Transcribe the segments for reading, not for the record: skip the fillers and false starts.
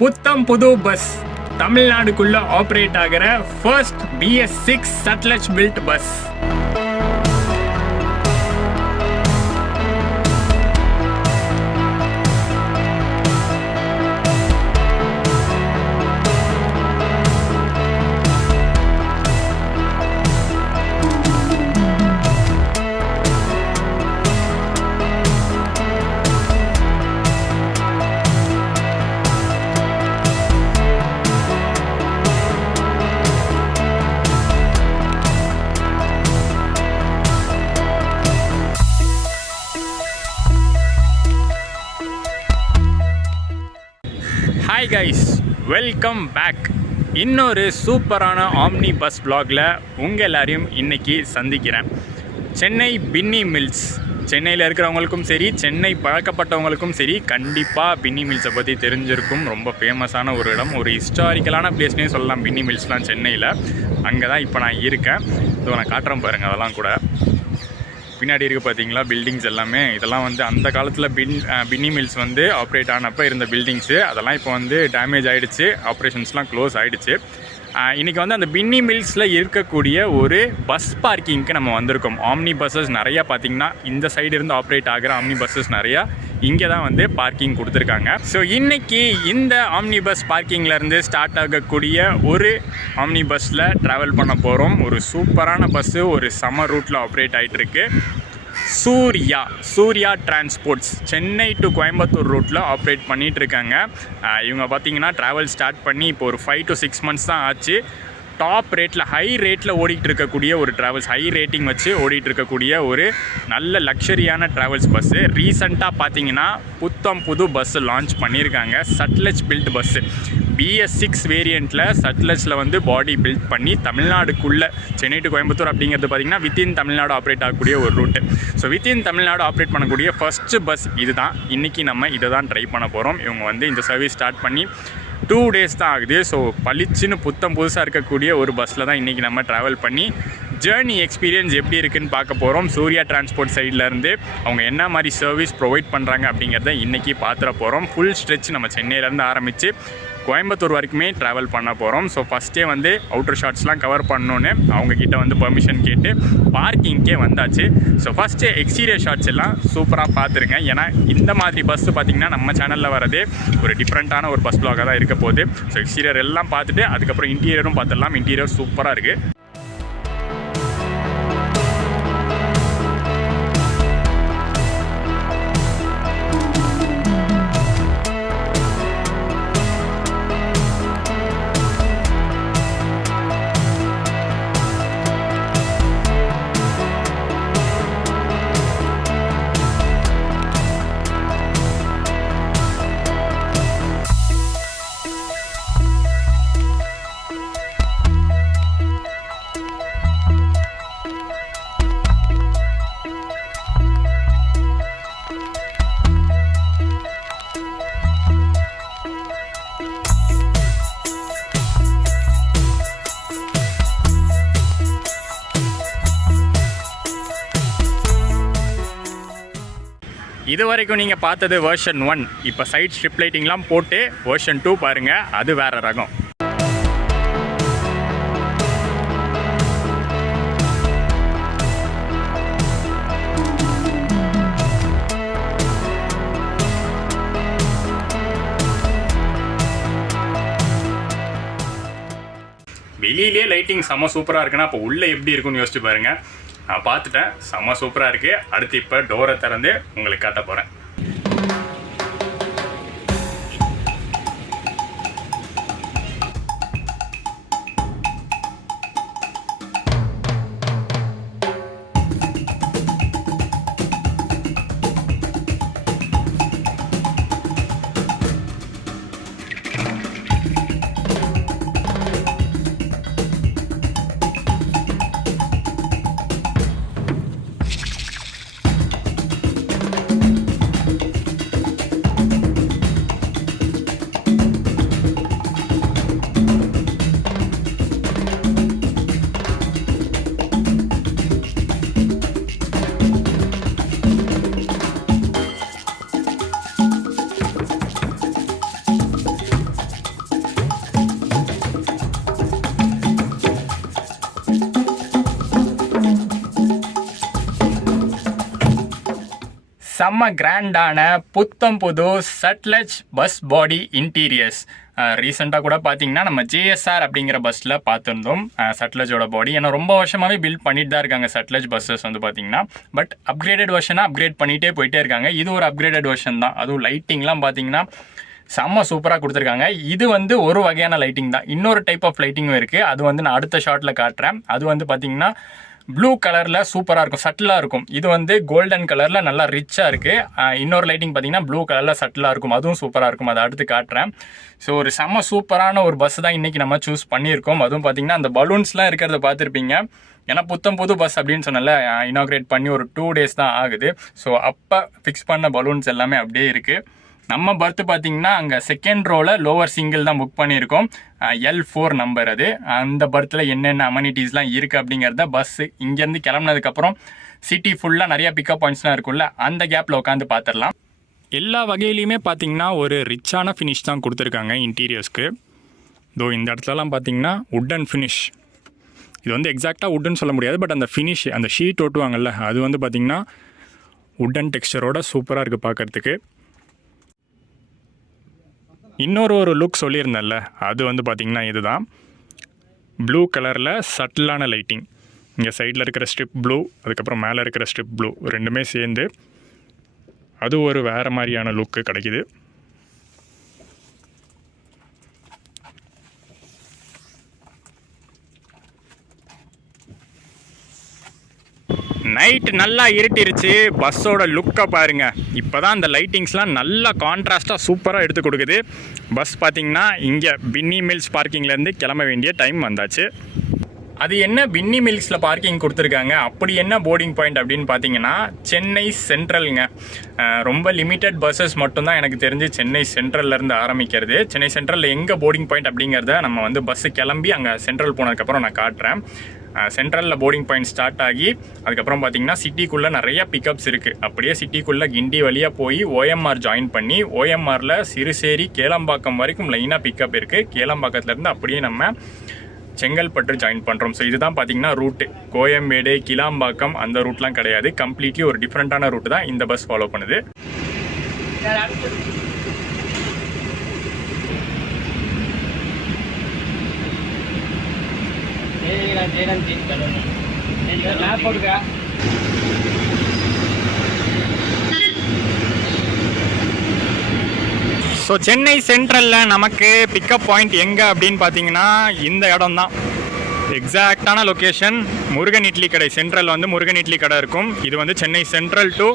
புத்தம் புது பஸ் தமிழ்நாடுக்குள்ள ஆப்ரேட் ஆகிற first BS6 Sutlej built bus. Hi guys, welcome back. இன்னொரு சூப்பரான ஆம்னி பஸ் vlogல உங்கள் எல்லாரையும் இன்றைக்கி சந்திக்கிறேன். சென்னை பின்னி மில்ஸ், சென்னையில் இருக்கிறவங்களுக்கும் சரி, சென்னை பழக்கப்பட்டவங்களுக்கும் சரி, கண்டிப்பாக பின்னி மில்ஸை பற்றி தெரிஞ்சிருக்கும். ரொம்ப ஃபேமஸான ஒரு இடம், ஒரு ஹிஸ்டாரிக்கலான பிளேஸ்னே சொல்லலாம் பின்னி மில்ஸ்லாம் சென்னையில். அங்கே தான் இப்போ நான் இருக்கேன். இதோ நான் காட்டுறேன் பாருங்கள். அதெல்லாம் கூட பின்னாடி இருக்குது பார்த்தீங்களா பில்டிங்ஸ் எல்லாமே. இதெல்லாம் வந்து அந்த காலத்தில் பின்னி மில்ஸ் வந்து ஆப்ரேட் ஆனப்போ இருந்த பில்டிங்ஸு. அதெல்லாம் இப்போ வந்து டேமேஜ் ஆகிடுச்சு, ஆப்ரேஷன்ஸ்லாம் க்ளோஸ் ஆகிடுச்சு. இன்றைக்கி வந்து அந்த பின்னி மில்ஸில் இருக்கக்கூடிய ஒரு பஸ் பார்க்கிங்க்கு நம்ம வந்திருக்கோம். ஆம்னி பஸ்ஸஸ் நிறையா பார்த்திங்கன்னா இந்த சைடு இருந்து ஆப்ரேட் ஆகிற ஆம்னி பஸ்ஸஸ் நிறையா இங்கே தான் வந்து பார்க்கிங் கொடுத்துருக்காங்க. ஸோ இன்றைக்கி இந்த ஆம்னி பஸ் பார்க்கிங்லேருந்து ஸ்டார்ட் ஆகக்கூடிய ஒரு ஆம்னி பஸ்ஸில் ட்ராவல் பண்ண போகிறோம். ஒரு சூப்பரான பஸ்ஸு, ஒரு சம்மர் ரூட்டில் ஆப்ரேட் ஆகிட்டுருக்கு. சூர்யா டிரான்ஸ்போர்ட்ஸ் சென்னை டு கோயம்புத்தூர் ரூட்டில் ஆப்ரேட் பண்ணிகிட்ருக்காங்க. இவங்க பார்த்திங்கன்னா ட்ராவல் ஸ்டார்ட் பண்ணி இப்போ ஒரு 5 to 6 months தான் ஆச்சு. டாப் ரேட்டில், ஹை ரேட்டில் ஓடிட்டு இருக்கக்கூடிய ஒரு ட்ராவல்ஸ், ஹை ரேட்டிங் வச்சு ஓடிட்டு இருக்கக்கூடிய ஒரு நல்ல லக்ஸரியான ட்ராவல்ஸ் பஸ்ஸு. ரீசெண்டாக பார்த்தீங்கன்னா புத்தம் புது பஸ்ஸு லான்ச் பண்ணியிருக்காங்க. சட்லஜ் பில்ட் பஸ்ஸு, BS6 வேரியண்ட்டில் சட்லஜில் வந்து பாடி பில்ட் பண்ணி தமிழ்நாடுக்குள்ளே சென்னை டு கோயம்புத்தூர் அப்படிங்கிறது பார்த்திங்கன்னா வித்தின் தமிழ்நாடு ஆப்ரேட் ஆகக்கூடிய ஒரு route. So within Tamil Nadu operate பண்ணக்கூடிய ஃபஸ்ட்டு பஸ் இது தான். இன்றைக்கி நம்ம இதை தான் ட்ரை பண்ண போகிறோம். இவங்க வந்து இந்த சர்வீஸ் ஸ்டார்ட் பண்ணி 2 days தான் ஆகுது. ஸோ பளிச்சுன்னு புத்தம் புதுசாக இருக்கக்கூடிய ஒரு பஸ்ஸில் தான் இன்றைக்கி நம்ம ட்ராவல் பண்ணி ஜேர்னி எக்ஸ்பீரியன்ஸ் எப்படி இருக்குதுன்னு பார்க்க போகிறோம். சூர்யா டிரான்ஸ்போர்ட் சைட்லேருந்து அவங்க என்ன மாதிரி சர்வீஸ் ப்ரொவைட் பண்ணுறாங்க அப்படிங்கிறத இன்றைக்கி பார்த்துட போகிறோம். ஃபுல் ஸ்ட்ரெச் நம்ம சென்னையிலேருந்து ஆரம்பித்து கோயம்புத்தூர் வரைக்குமே ட்ராவல் பண்ண போகிறோம். ஸோ ஃபஸ்ட்டே வந்து அவுட்டர் ஷாட்ஸ்லாம் கவர் பண்ணோன்னு அவங்கக்கிட்ட வந்து பெர்மிஷன் கேட்டு பார்க்கிங்கே வந்தாச்சு. ஸோ ஃபஸ்ட்டு எக்ஸ்டீரியர் ஷாட்ஸ் எல்லாம் சூப்பராக பார்த்துருங்க. ஏன்னா இந்த மாதிரி பஸ்ஸு பார்த்திங்கன்னா நம்ம சேனலில் வரதே ஒரு டிஃப்ரெண்ட்டான ஒரு பஸ் vlog தான் இருக்க போகுது. ஸோ எக்ஸ்டீரியர் எல்லாம் பார்த்துட்டு அதுக்கப்புறம் இன்டீரியரும் பார்த்துடலாம். இன்டீரியர் சூப்பராக இருக்குது. இது வரைக்கும் நீங்கள் பார்த்தது வெர்ஷன் 1. இப்போ சைட் ஸ்ட்ரிப் லைட்டிங்லாம் போட்டு வெர்ஷன் 2 பாருங்கள். அது வேறு ரகம். வெளியிலே லைட்டிங் செம்ம சூப்பராக இருக்குன்னா அப்போ உள்ளே எப்படி இருக்குன்னு யோசிச்சு பாருங்கள். நான் பார்த்துட்டேன், செம்ம சூப்பராக இருக்குது. அடுத்து இப்போ டோரை திறந்து உங்களுக்கு காட்ட போகிறேன். செம்ம கிராண்டான புத்தம் புது சட்லஜ் பஸ் பாடி இன்டீரியர்ஸ். ரீசெண்டாக கூட பார்த்தீங்கன்னா நம்ம ஜேஎஸ்ஆர் அப்படிங்கிற பஸ்ஸில் பார்த்துருந்தோம் சட்லஜோட பாடி. ஏன்னா ரொம்ப வருஷமாகவே பில்ட் பண்ணிட்டு தான் இருக்காங்க சட்லஜ் பஸ்ஸஸ் வந்து பார்த்தீங்கன்னா. பட் அப்கிரேடட் வெர்ஷனாக அப்கிரேட் பண்ணிகிட்டே போயிட்டே இருக்காங்க. இது ஒரு அப்கிரேடட் வெர்ஷன் தான். அதுவும் லைட்டிங்லாம் பார்த்தீங்கன்னா செம்ம சூப்பராக கொடுத்துருக்காங்க. இது வந்து ஒரு வகையான லைட்டிங் தான். இன்னொரு டைப் ஆஃப் லைட்டிங்கும் இருக்குது. அது வந்து நான் அடுத்த ஷார்ட்டில் காட்டுறேன். அது வந்து பார்த்தீங்கன்னா ப்ளூ கலரில் சூப்பராக இருக்கும், சட்டிலாக இருக்கும். இது வந்து கோல்டன் கலரில் நல்லா ரிச்சாக இருக்குது. இன்னொரு லைட்டிங் பார்த்தீங்கன்னா ப்ளூ கலரில் சட்டிலாக இருக்கும், அதுவும் சூப்பராக இருக்கும். அதை அடுத்து காட்டுறேன். ஸோ ஒரு செம்ம சூப்பரான ஒரு பஸ் தான் இன்றைக்கி நம்ம சூஸ் பண்ணியிருக்கோம். அதுவும் பார்த்தீங்கன்னா அந்த பலூன்ஸ்லாம் இருக்கிறத பார்த்துருப்பீங்க. ஏன்னா புத்தம் புது பஸ் அப்படின்னு சொன்னால இனாக்ரேட் பண்ணி ஒரு 2 days தான் ஆகுது. ஸோ அப்போ ஃபிக்ஸ் பண்ண பலூன்ஸ் எல்லாமே அப்படியே இருக்குது. நம்ம பர்த்து பார்த்தீங்கன்னா அங்கே செகண்ட் ரோவில் லோவர் சிங்கிள் தான் புக் பண்ணியிருக்கோம். L4 number. அது அந்த பர்த்தில் என்னென்ன அமெனிட்டிஸ்லாம் இருக்குது அப்படிங்கிறத பஸ்ஸு இங்கேருந்து கிளம்புனதுக்கப்புறம் சிட்டி ஃபுல்லாக நிறையா பிக்கப் பாயிண்ட்ஸ்லாம் இருக்குல்ல, அந்த கேப்பில் உட்காந்து பார்த்துடலாம். எல்லா வகையிலையுமே பார்த்தீங்கன்னா ஒரு ரிச்சான ஃபினிஷ் தான் கொடுத்துருக்காங்க இன்டீரியர்ஸ்க்கு. இந்த இடத்துலலாம் பார்த்தீங்கன்னா உட்டன் ஃபினிஷ். இது வந்து எக்ஸாக்டாக உட்டன் சொல்ல முடியாது, பட் அந்த ஃபினிஷ், அந்த ஷீட் ஓட்டுவாங்கல்ல, அது வந்து பார்த்திங்கன்னா உட்டன் டெக்ஸ்சரோட சூப்பராக இருக்குது பார்க்குறதுக்கு. இன்னொரு லுக் சொல்லியிருந்தேன்ல, அது வந்து பார்த்திங்கன்னா இதுதான். ப்ளூ கலரில் சட்டிலான லைட்டிங். இங்கே சைடில் இருக்கிற ஸ்ட்ரிப் ப்ளூ, அதுக்கப்புறம் மேலே இருக்கிற ஸ்ட்ரிப் ப்ளூ ரெண்டுமே சேர்ந்து அது ஒரு வேறு மாதிரியான லுக்கு கிடைக்குது. நைட் நல்லா இருட்டிருச்சு. பஸ்ஸோட லுக்கை பாருங்கள். இப்போ தான் அந்த லைட்டிங்ஸ்லாம் நல்லா கான்ட்ராஸ்ட்டாக சூப்பராக எடுத்து கொடுக்குது. பஸ் பார்த்திங்கன்னா இங்கே பின்னி மில்ஸ் பார்க்கிங்லேருந்து கிளம்ப வேண்டிய டைம் வந்தாச்சு. அது என்ன பின்னி மில்ஸில் பார்க்கிங் கொடுத்துருக்காங்க, அப்படி என்ன போர்டிங் பாயிண்ட் அப்படின்னு பார்த்தீங்கன்னா சென்னை சென்ட்ரலுங்க. ரொம்ப லிமிட்டட் பஸ்ஸஸ் மட்டும்தான் எனக்கு தெரிஞ்சு சென்னை சென்ட்ரல்லேருந்து ஆரம்பிக்கிறது. சென்னை சென்ட்ரலில் எங்கே போர்டிங் பாயிண்ட் அப்படிங்கிறத நம்ம வந்து பஸ்ஸு கிளம்பி அங்கே சென்ட்ரல் போனதுக்கப்புறம் நான் காட்டுறேன். சென்ட்ரலில் போர்டிங் பாயிண்ட் ஸ்டார்ட் ஆகி அதுக்கப்புறம் பார்த்தீங்கன்னா சிட்டிக்குள்ளே நிறையா பிக்கப்ஸ் இருக்குது. அப்படியே சிட்டிக்குள்ளே கிண்டி வழியாக போய் OMR ஜாயின் பண்ணி OMRல சிறுசேரி கேளம்பாக்கம் வரைக்கும் லைனாக பிக்கப் இருக்குது. கேளம்பாக்கத்துலேருந்து அப்படியே நம்ம செங்கல்பட்டு ஜாயின் பண்ணுறோம். ஸோ இதுதான் பார்த்தீங்கன்னா ரூட்டு. கோயம்பேடு, கிளாம்பாக்கம் அந்த ரூட்லாம் கிடையாது. கம்ப்ளீட்லி ஒரு டிஃப்ரெண்ட்டான ரூட்டு தான் இந்த பஸ் ஃபாலோ பண்ணுது. ஸோ சென்னை சென்ட்ரலில் நமக்கு பிக்கப் பாயிண்ட் எங்கே அப்படின்னு பார்த்தீங்கன்னா இந்த இடம் தான். எக்ஸாக்டான லொக்கேஷன் முருகன் இட்லி கடை. சென்ட்ரல் வந்து முருகன் இட்லி கடை இருக்கும். இது வந்து சென்னை சென்ட்ரல் டு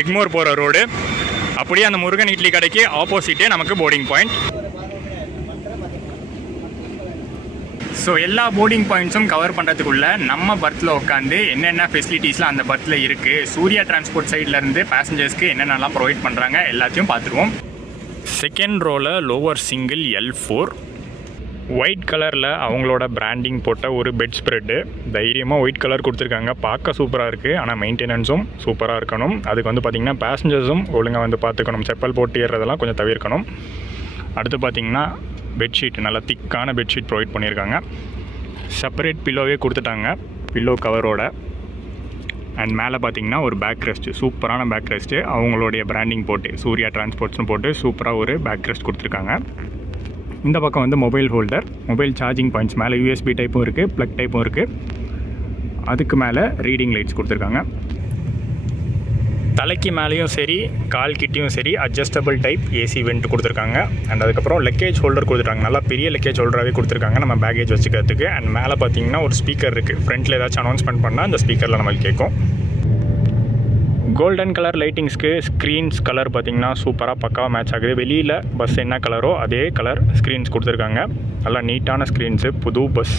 எக்மோர் போகிற ரோடு. அப்படியே அந்த முருகன் இட்லி கடைக்கு ஆப்போசிட்டே நமக்கு போர்டிங் பாயிண்ட். ஸோ எல்லா போர்டிங் பாயிண்ட்ஸும் கவர் பண்ணுறதுக்குள்ளே நம்ம பர்த்தில் உட்காந்து என்னென்ன ஃபெசிலிட்டிஸ்லாம் அந்த பர்த்தில் இருக்குது, சூர்யா டிரான்ஸ்போர்ட் சைட்லேருந்து பேசஞ்சர்ஸ்க்கு என்னென்னலாம் ப்ரொவைட் பண்ணுறாங்க எல்லாத்தையும் பார்த்துருவோம். செகண்ட் ரோவில் லோவர் சிங்கிள் L4 ஒயிட் கலரில் அவங்களோட பிராண்டிங் போட்ட ஒரு பெட் ஸ்ப்ரெட்டு. தைரியமாக ஒயிட் கலர் கொடுத்துருக்காங்க. பார்க்க சூப்பராக இருக்குது. ஆனால் மெயின்டெனன்ஸும் சூப்பராக இருக்கணும். அதுக்கு வந்து பார்த்திங்கன்னா பேசஞ்சர்ஸும் ஒழுங்காக வந்து பார்த்துக்கணும். செப்பல் போட்டு ஏறுறதெல்லாம் கொஞ்சம் தவிர்க்கணும். அடுத்து பார்த்திங்கன்னா பெட்ஷீட், நல்லா திக்கான பெட்ஷீட் ப்ரொவைட் பண்ணியிருக்காங்க. செப்பரேட் பில்லோவே கொடுத்துட்டாங்க, பில்லோ கவரோட. அண்ட் மேலே பார்த்தீங்கன்னா ஒரு பேக் ரெஸ்ட்டு, சூப்பரான பேக் ரெஸ்ட்டு. அவங்களுடைய பிராண்டிங் போட்டு சூர்யா டிரான்ஸ்போர்ட்ஸ்னு போட்டு சூப்பராக ஒரு பேக் ரெஸ்ட் கொடுத்துருக்காங்க. இந்த பக்கம் வந்து mobile holder, mobile charging points. மேலே USB டைப்பும் இருக்குது, ப்ளக் டைப்பும் இருக்குது. அதுக்கு மேலே ரீடிங் லைட்ஸ் கொடுத்துருக்காங்க. தலைக்கு மேலேயும் சரி கால் கிட்டேயும் சரி அட்ஜஸ்டபிள் டைப் AC வெண்ட் கொடுத்துருக்காங்க. அண்ட் அதுக்கப்புறம் லக்கேஜ் ஹோல்டர் கொடுத்துருக்காங்க. நல்லா பெரிய லக்கேஜ் ஹோல்டராகவே கொடுத்துருக்காங்க நம்ம பேக்கேஜ் வச்சுக்கிறதுக்கு. அண்ட் மேலே பார்த்தீங்கன்னா ஒரு ஸ்பீக்கர் இருக்குது. ஃப்ரண்ட்டில் ஏதாச்சும் அனௌன்ஸ்மெண்ட் பண்ணால் அந்த ஸ்பீக்கரில் நம்மளுக்கு கேட்கும். கோல்டன் கலர் லைட்டிங்ஸ்க்கு ஸ்க்ரீன்ஸ் கலர் பார்த்திங்கன்னா சூப்பராக பக்காவாக மேட்ச் ஆகுது. வெளியில் பஸ் என்ன கலரோ அதே கலர் ஸ்க்ரீன்ஸ் கொடுத்துருக்காங்க. நல்லா நீட்டான ஸ்க்ரீன்ஸு, புது பஸ்.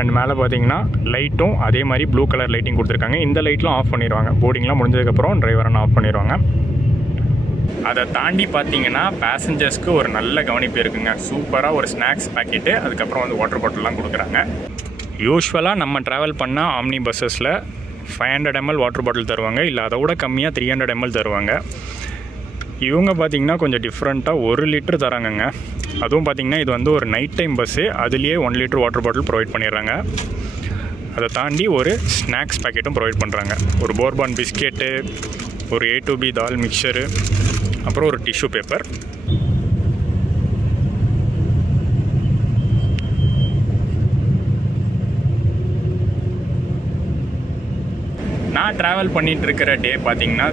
அண்ட் மேலே பார்த்தீங்கன்னா லைட்டும் அதே மாதிரி ப்ளூ கலர் லைட்டிங் கொடுத்துருக்காங்க. இந்த லைட்லாம் ஆஃப் பண்ணிடுவாங்க. போர்டிங்லாம் முடிஞ்சதுக்கப்புறம் டிரைவரான ஆஃப் பண்ணிடுவாங்க. அதை தாண்டி பார்த்தீங்கன்னா பேசஞ்சர்ஸ்க்கு ஒரு நல்ல கவனிப்பு இருக்குங்க. சூப்பராக ஒரு ஸ்நாக்ஸ் பேக்கெட்டு, அதுக்கப்புறம் வந்து வாட்டர் பாட்டில்லாம் கொடுக்குறாங்க. யூஸ்வலாக நம்ம ட்ராவல் பண்ண ஆம்னி பஸ்ஸஸில் 500 ml வாட்டர் பாட்டில் தருவாங்க, இல்லை அதை விட கம்மியாக 300 ml தருவாங்க. இவங்க பார்த்திங்கன்னா கொஞ்சம் டிஃப்ரெண்ட்டாக 1 லிட்டர் தராங்கங்க. அதுவும் பார்த்திங்கன்னா இது வந்து ஒரு நைட் டைம் பஸ்ஸு, அதுலேயே 1 லிட்டர் வாட்டர் பாட்டில் ப்ரொவைட் பண்ணிடுறாங்க. அதை தாண்டி ஒரு ஸ்நாக்ஸ் பேக்கெட்டும் ப்ரொவைட் பண்ணுறாங்க. ஒரு போர்பான் பிஸ்கெட்டு, ஒரு A to B dal mixture, அப்புறம் ஒரு டிஷ்யூ பேப்பர். நான் ட்ராவல் பண்ணிகிட்டு இருக்கிற டே பார்த்திங்கன்னா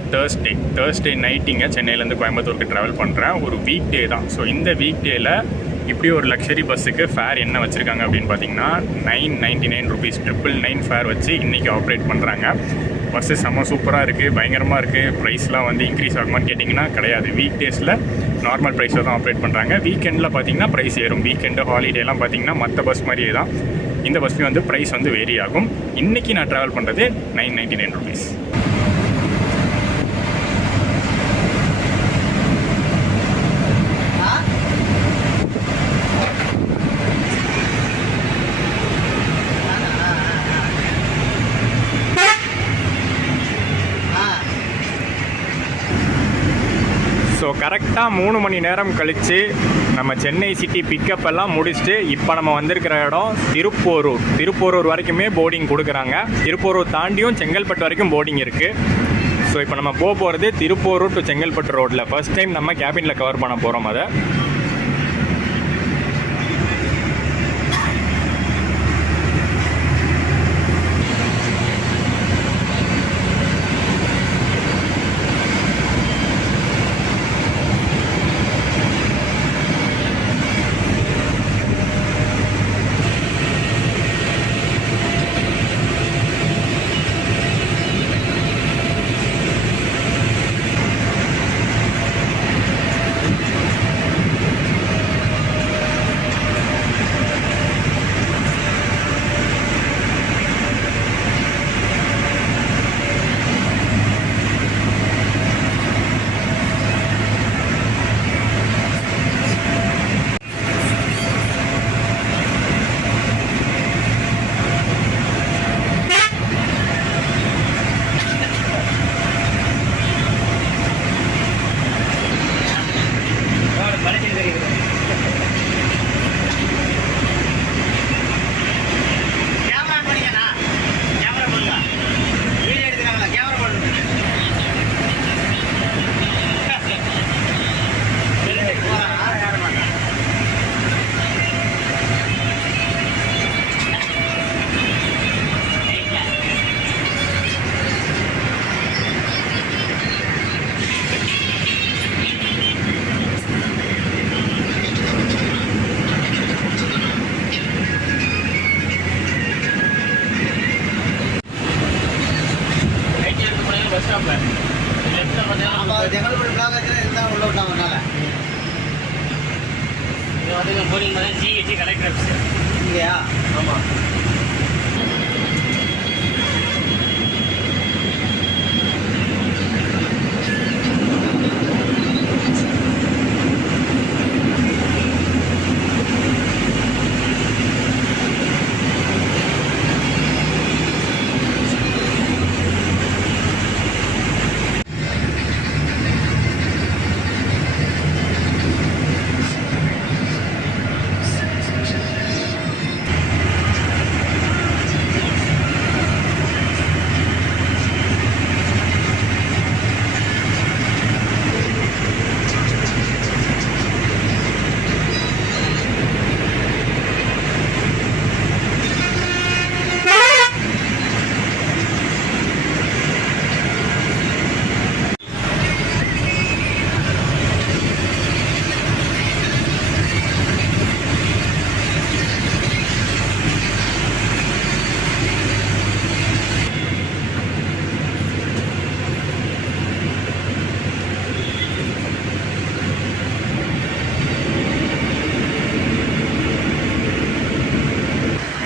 தேர்ஸ்டே நைட் இங்கே சென்னையிலேருந்து கோயம்புத்தூருக்கு ட்ராவல் பண்ணுறேன். ஒரு வீக் டே தான். ஸோ இந்த வீக் டேயில் இப்படி ஒரு லக்ஸரி பஸ்ஸுக்கு ஃபேர் என்ன வச்சுருக்காங்க அப்படின்னு பார்த்தீங்கன்னா 999 rupees 999 ஃபேர் வச்சு இன்றைக்கி ஆப்ரேட் பண்ணுறாங்க. பஸ்ஸு செம்ம சூப்பராக இருக்குது, பயங்கரமாக இருக்குது. ப்ரைஸ்லாம் வந்து இன்க்ரீஸ் ஆகுமான்னு கேட்டிங்கன்னா கிடையாது. வீக் டேஸில் நார்மல் ப்ரைஸில் தான் ஆப்ரேட் பண்ணுறாங்க. வீக்கெண்டில் பார்த்திங்கன்னா ப்ரைஸ் ஏறும். வீக்கெண்டு ஹாலிடேலாம் பார்த்திங்கன்னா மற்ற பஸ் மாதிரியே தான் இந்த பஸ்லேயும் வந்து ப்ரைஸ் வந்து வேரி ஆகும். இன்றைக்கி நான் ட்ராவல் பண்ணுறது 999 rupees. ஸோ கரெக்டாக 3 மணி நேரம் கழித்து நம்ம சென்னை சிட்டி பிக்கப் எல்லாம் முடிச்சுட்டு இப்போ நம்ம வந்திருக்கிற இடம் திருப்போரூர் வரைக்குமே போர்டிங் கொடுக்குறாங்க. திருப்போரூர் தாண்டியும் செங்கல்பட்டு வரைக்கும் போர்டிங் இருக்குது. ஸோ இப்போ நம்ம போகிறது திருப்போரூர் டு செங்கல்பட்டு ரோட்டில். ஃபர்ஸ்ட் டைம் நம்ம கேபினில் கவர் பண்ண போகிறோம் அதை.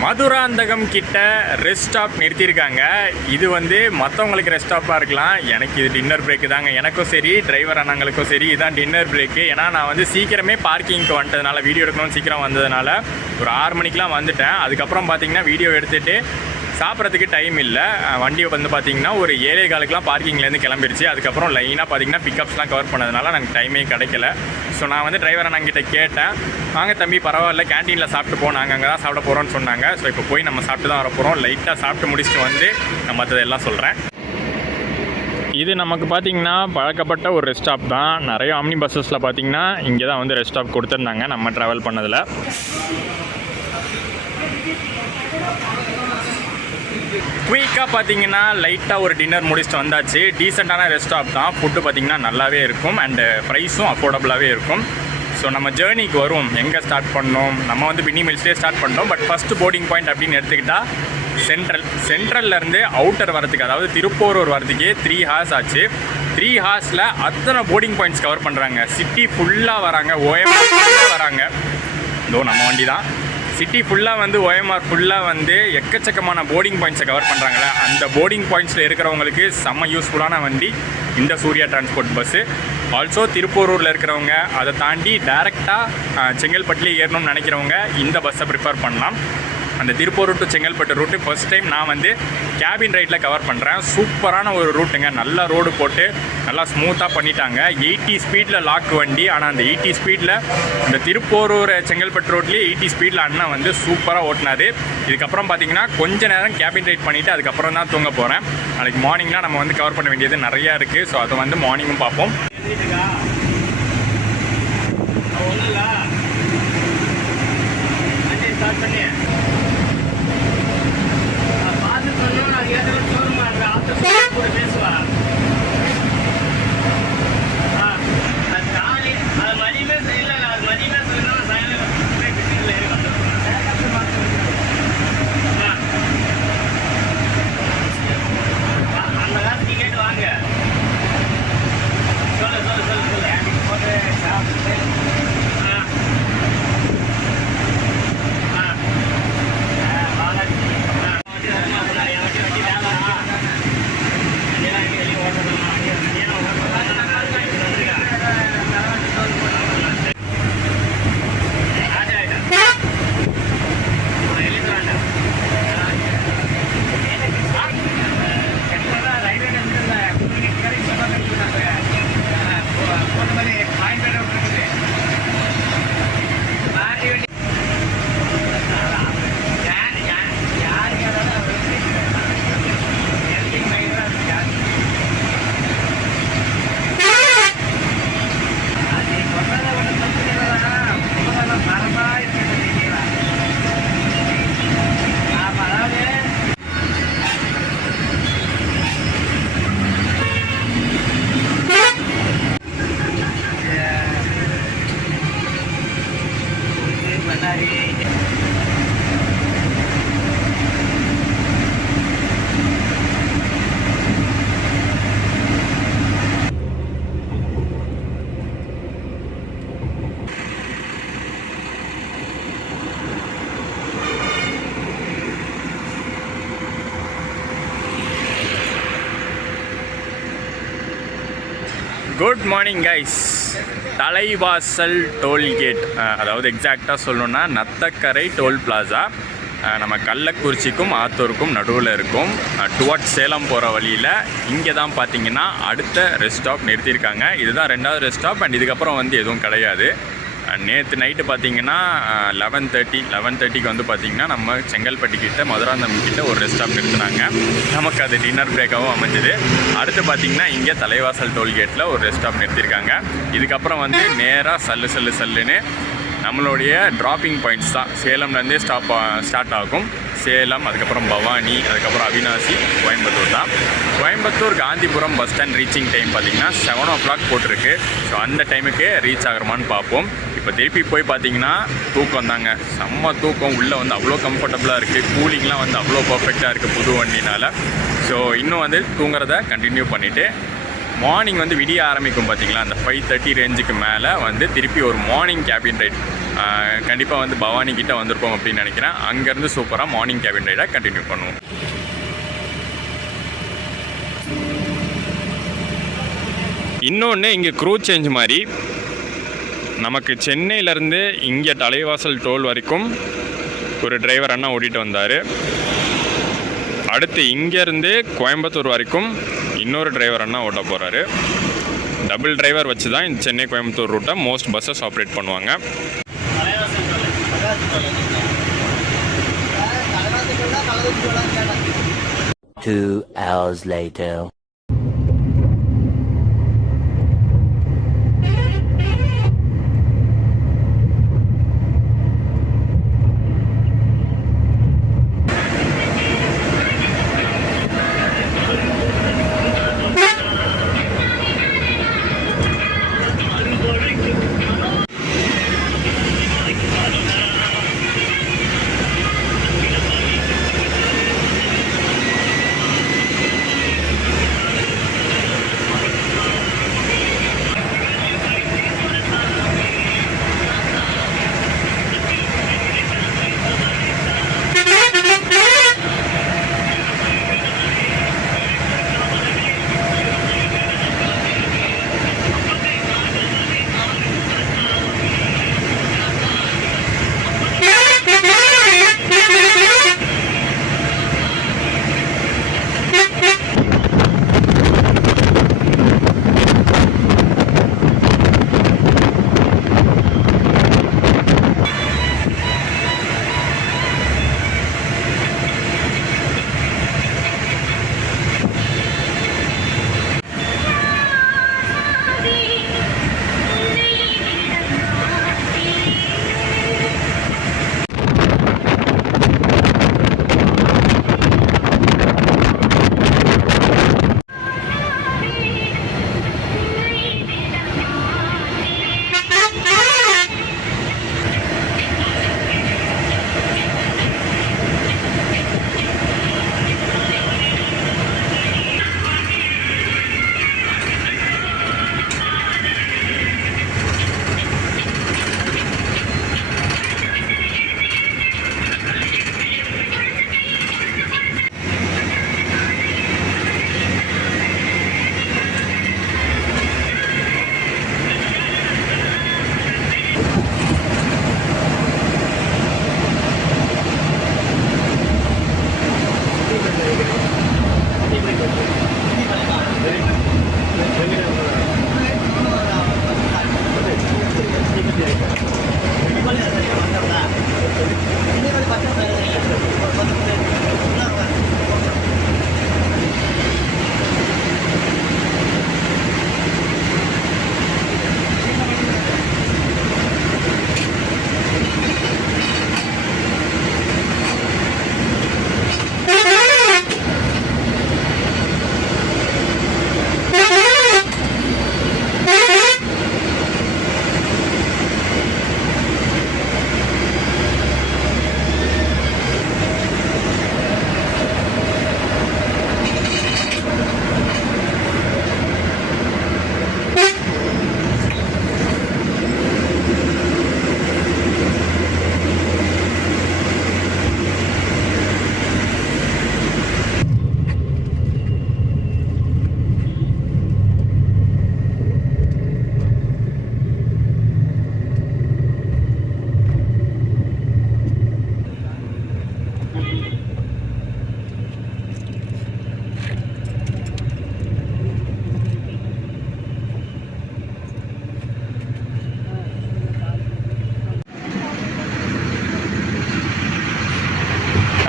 மதுராந்தகம் கிட்ட ரெஸ்ட் ஸ்டாப் நிறுத்தியிருக்காங்க. இது வந்து மற்றவங்களுக்கு ரெஸ்ட் ஸ்டாப்பாக இருக்கலாம், எனக்கு இது டின்னர் பிரேக்கு தாங்க. எனக்கும் சரி டிரைவர் அண்ணங்களுக்கும் சரி இதுதான் டின்னர் பிரேக்கு. ஏன்னா நான் வந்து சீக்கிரமே பார்க்கிங்க்கு வந்துட்டதுனால, வீடியோ எடுக்கணும்னு சீக்கிரம் வந்ததுனால ஒரு 6 மணிக்கெலாம் வந்துட்டேன். அதுக்கப்புறம் பார்த்திங்கன்னா வீடியோ எடுத்துகிட்டு சாப்பிட்றதுக்கு டைம் இல்லை. வண்டி வந்து பார்த்திங்கன்னா ஒரு 7:15 பார்க்கிங்லேருந்து கிளம்பிடுச்சு. அதுக்கப்புறம் லைனாக பார்த்திங்கன்னா பிக்கப்ஸ்லாம் கவர் பண்ணதுனால எனக்கு டைமே கிடைக்கல. ஸோ நான் வந்து டிரைவர் அண்ணங்கிட்ட கேட்டேன், வாங்க தம்பி பரவாயில்ல கேன்டீனில் சாப்பிட்டு போனாங்க, அங்கே தான் சாப்பிட போகிறோன்னு சொன்னாங்க. ஸோ இப்போ போய் நம்ம சாப்பிட்டு தான் வர போகிறோம். லைட்டாக சாப்பிட்டு முடிச்சுட்டு வந்து நான் மற்றதெல்லாம் சொல்கிறேன். இது நமக்கு பார்த்திங்கன்னா பழக்கப்பட்ட ஒரு ரெஸ்ட் ஸ்டாப் தான். நிறைய ஆம்னி பஸ்ஸஸில் பார்த்திங்கன்னா இங்கே தான் வந்து ரெஸ்ட் ஸ்டாப் கொடுத்துருந்தாங்க நம்ம ட்ராவல் பண்ணதில். குயிக்காக பார்த்தீங்கன்னா லைட்டாக ஒரு டின்னர் முடிச்சுட்டு வந்தாச்சு. டீசெண்டான ரெஸ்ட் ஸ்டாப் தான். ஃபுட்டு பார்த்திங்கன்னா நல்லாவே இருக்கும் அண்டு ப்ரைஸும் அஃபோர்டபுளாகவே இருக்கும். ஸோ நம்ம ஜேர்னிக்கு வரும் எங்கே ஸ்டார்ட் பண்ணோம். நம்ம வந்து பின்னி மில்ஸ்லேயே ஸ்டார்ட் பண்ணோம். பட் ஃபஸ்ட்டு போர்டிங் பாயிண்ட் அப்படின்னு எடுத்துக்கிட்டால் சென்ட்ரல்லேருந்து அவுட்டர் வரதுக்கு, அதாவது திருப்போரூர் வரதுக்கே 3 hours ஆச்சு. 3 hours அத்தனை போர்டிங் பாயிண்ட்ஸ் கவர் பண்ணுறாங்க. சிட்டி ஃபுல்லாக வராங்க, ஓஎம்ஆர் ஃபுல்லாக வராங்க. இதோ நம்ம வண்டி தான். சிட்டி ஃபுல்லாக வந்து ஓஎம்ஆர் ஃபுல்லாக வந்து எக்கச்சக்கமான போர்டிங் பாயிண்ட்ஸை கவர் பண்ணுறாங்களே, அந்த போர்டிங் பாயிண்ட்ஸில் இருக்கிறவங்களுக்கு செம்ம யூஸ்ஃபுல்லான வண்டி இந்த சூர்யா டிரான்ஸ்போர்ட் பஸ்ஸு. ஆல்சோ திருப்போரூரில் இருக்கிறவங்க, அதை தாண்டி டேரெக்டாக செங்கல்பட்டுலேயே ஏறணும்னு நினைக்கிறவங்க இந்த பஸ்ஸை ப்ரிஃபர் பண்ணலாம். அந்த Tiruppur to Chengalpattu route first time நான் வந்து கேபின் ரைட்டில் கவர் பண்ணுறேன். சூப்பரான ஒரு ரூட்டுங்க. நல்லா ரோடு போட்டு நல்லா ஸ்மூத்தாக பண்ணிட்டாங்க. 80 ஸ்பீடில் லாக் வண்டி. ஆனால் அந்த 80 ஸ்பீடில் இந்த திருப்போரூர் செங்கல்பட்டு ரோட்லேயே 80 ஸ்பீடில் அண்ணன் வந்து சூப்பராக ஓட்டினார். இதுக்கப்புறம் பார்த்தீங்கன்னா கொஞ்ச நேரம் கேபின் ரைட் பண்ணிவிட்டு அதுக்கப்புறம் தான் தூங்க போகிறேன். நாளைக்கு மார்னிங்னால் நம்ம வந்து கவர் பண்ண வேண்டியது நிறையா இருக்குது. ஸோ அதை வந்து மார்னிங்கும் பார்ப்போம். Good morning guys. Thalaivasal toll gate, அதாவது எக்ஸாக்டாக சொல்லணுன்னா நத்தக்கரை டோல் பிளாசா. நம்ம கள்ளக்குறிச்சிக்கும் ஆத்தூருக்கும் நடுவில் இருக்கும். டுவர்ட்ஸ் சேலம் போகிற வழியில் இங்கே தான் பார்த்தீங்கன்னா அடுத்த ரெஸ்ட் ஸ்டாப் நிறுத்தியிருக்காங்க. இதுதான் 2வது ரெஸ்ட் ஸ்டாப். அண்ட் இதுக்கப்புறம் வந்து எதுவும் கிடையாது. நேற்று நைட்டு பார்த்தீங்கன்னா 11:30க்கு வந்து பார்த்திங்கன்னா நம்ம செங்கல்பட்டுக்கிட்ட மதுராந்தகம் கிட்ட ஒரு ரெஸ்ட் ஸ்டாப் நிறுத்தினாங்க. நமக்கு அது டின்னர் பிரேக்காகவும் அமைஞ்சுது. அடுத்து பார்த்திங்கன்னா இங்கே தலைவாசல் டோல்கேட்டில் ஒரு ரெஸ்ட் ஸ்டாப் நிறுத்தியிருக்காங்க. இதுக்கப்புறம் வந்து நேராக சல்லுன்னு நம்மளுடைய ட்ராப்பிங் பாயிண்ட்ஸ் தான். சேலம்லேருந்தே ஸ்டார்ட் ஆகும். சேலம், அதுக்கப்புறம் பவானி, அதுக்கப்புறம் அவினாசி, கோயம்புத்தூர் தான். Coimbatore Gandhipuram bus stand reaching time பார்த்திங்கன்னா 7 o'clock போட்டிருக்கு. ஸோ அந்த டைமுக்கு ரீச் ஆகிறோமான்னு பார்ப்போம். இப்போ திருப்பி போய் பார்த்தீங்கன்னா தூக்கம் தாங்க, செம்ம தூக்கம். உள்ளே வந்து அவ்வளோ கம்ஃபர்டபுளாக இருக்குது. கூலிங்லாம் வந்து அவ்வளோ பர்ஃபெக்டாக இருக்குது புது வண்டினால். ஸோ இன்னும் வந்து தூங்குறத கண்டினியூ பண்ணிவிட்டு மார்னிங் வந்து விடிய ஆரம்பிக்கும் பார்த்திங்களா, அந்த 5:30 ரேஞ்சுக்கு மேலே வந்து திருப்பி ஒரு மார்னிங் கேபின் ரைட் கண்டிப்பாக வந்து பவானி கிட்டே வந்திருப்போம் அப்படின்னு நினைக்கிறேன். அங்கேருந்து சூப்பராக மார்னிங் கேபின் ரைடாக கண்டினியூ பண்ணுவோம். இன்னொன்று இங்கே க்ரூ சேஞ்ச் மாதிரி நமக்கு சென்னையிலேருந்து இங்கே தலைவாசல் டோல் வரைக்கும் ஒரு டிரைவர் அண்ணா ஓட்டிகிட்டு வந்தார். அடுத்து இங்கேருந்து கோயம்புத்தூர் வரைக்கும் இன்னொரு டிரைவர் அண்ணா ஓட்ட போகிறாரு. டபுள் டிரைவர் வச்சு தான் இந்த சென்னை கோயம்புத்தூர் ரூட்டை மோஸ்ட் பஸ்ஸஸ் ஆப்ரேட் பண்ணுவாங்க. Two hours later.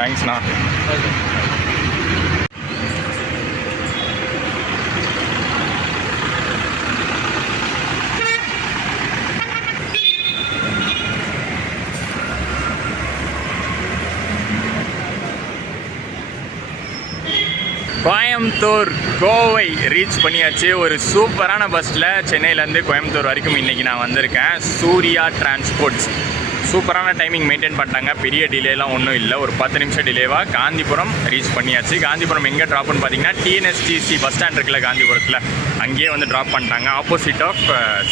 தேங்க்ஸ்ண்ணா. கோயம்புத்தூர் கோவை ரீச் பண்ணியாச்சு. ஒரு சூப்பரான பஸ்ஸில் சென்னையிலேருந்து கோயம்புத்தூர் வரைக்கும் இன்றைக்கி நான் வந்திருக்கேன். சூர்யா டிரான்ஸ்போர்ட்ஸ் சூப்பரான டைமிங் மெயின்டைன் பண்ணிட்டாங்க. பெரிய டிலேலாம் ஒன்றும் இல்லை. ஒரு 10 நிமிஷம் டிலேவாக காந்திபுரம் ரீச் பண்ணியாச்சு. காந்திபுரம் எங்கே ட்ராப்னு பார்த்தீங்கன்னா டிஎன்எஸ்டிசி பஸ் ஸ்டாண்ட் இருக்குல்ல காந்திபுரத்தில், அங்கேயே வந்து ட்ராப் பண்ணிட்டாங்க. Opposite of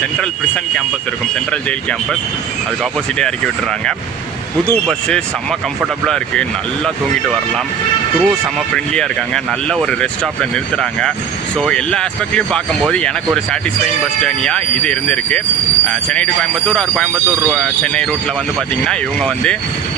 central prison campus இருக்கும், சென்ட்ரல் ஜெயில் கேம்பஸ், அதுக்கு ஆப்போசிட்டே இறக்கி விட்டுறாங்க. புது பஸ்ஸு செம்ம கம்ஃபர்டபுளாக இருக்குது. நல்லா தூங்கிட்டு வரலாம். க்ரூ செம்ம ஃப்ரெண்ட்லியாக இருக்காங்க. நல்ல ஒரு ரெஸ்ட் ஸ்டாப்பில் நிறுத்துகிறாங்க. ஸோ எல்லா ஆஸ்பெக்ட்லையும் பார்க்கும்போது எனக்கு ஒரு சாட்டிஸ்ஃபைங் பஸ் ஜேர்னியாக இது இருந்திருக்கு. சென்னை டு கோயம்புத்தூர் ஆர் கோயம்புத்தூர் சென்னை ரூட்டில் வந்து பார்த்திங்கன்னா இவங்க வந்து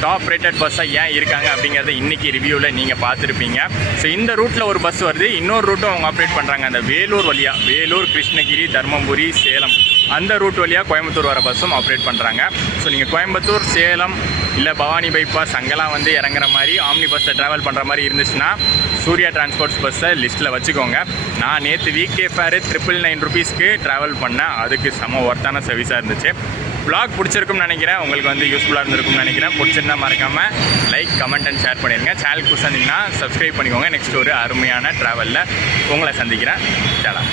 டாப் ரேட்டட் பஸ்ஸாக ஏன் இருக்காங்க அப்படிங்கிறத இன்றைக்கி ரிவ்யூவில் நீங்கள் பார்த்துருப்பீங்க. ஸோ இந்த ரூட்டில் ஒரு பஸ் வருது, இன்னொரு ரூட்டும் அவங்க ஆப்ரேட் பண்ணுறாங்க. அந்த வேலூர் வழியாக, வேலூர், கிருஷ்ணகிரி, தர்மபுரி, சேலம் அந்த ரூட் வழியாக கோயம்புத்தூர் வர பஸ்ஸும் ஆப்ரேட் பண்ணுறாங்க. ஸோ நீங்கள் கோயம்புத்தூர், சேலம் இல்லை பவானி பைபாஸ் அங்கெல்லாம் வந்து இறங்குற மாதிரி ஆம்னி பஸ்ஸில் ட்ராவல் பண்ணுற மாதிரி இருந்துச்சுன்னா சூர்யா டிரான்ஸ்போர்ட்ஸ் பஸ்ஸை லிஸ்ட்டில் வச்சுக்கோங்க. நான் நேற்று வீக் டே ஃபேரு 999 rupeesக்கு ட்ராவல் பண்ணேன். அதுக்கு செம்ம ஒர்த்தான சர்வீஸாக இருந்துச்சு. வ்ளாக் பிடிச்சிருக்கும்னு நினைக்கிறேன், உங்களுக்கு வந்து யூஸ்ஃபுல்லாக இருந்திருக்கும்னு நினைக்கிறேன். பிடிச்சிருந்தா மறக்காமல் லைக், கமெண்ட் அண்ட் ஷேர் பண்ணிடுங்க. சேனல் புதுசாக இருந்தீங்கன்னா சப்ஸ்கிரைப் பண்ணிக்கோங்க. நெக்ஸ்ட் ஒரு அருமையான ட்ராவலில் உங்களை சந்திக்கிறேன். சேலா.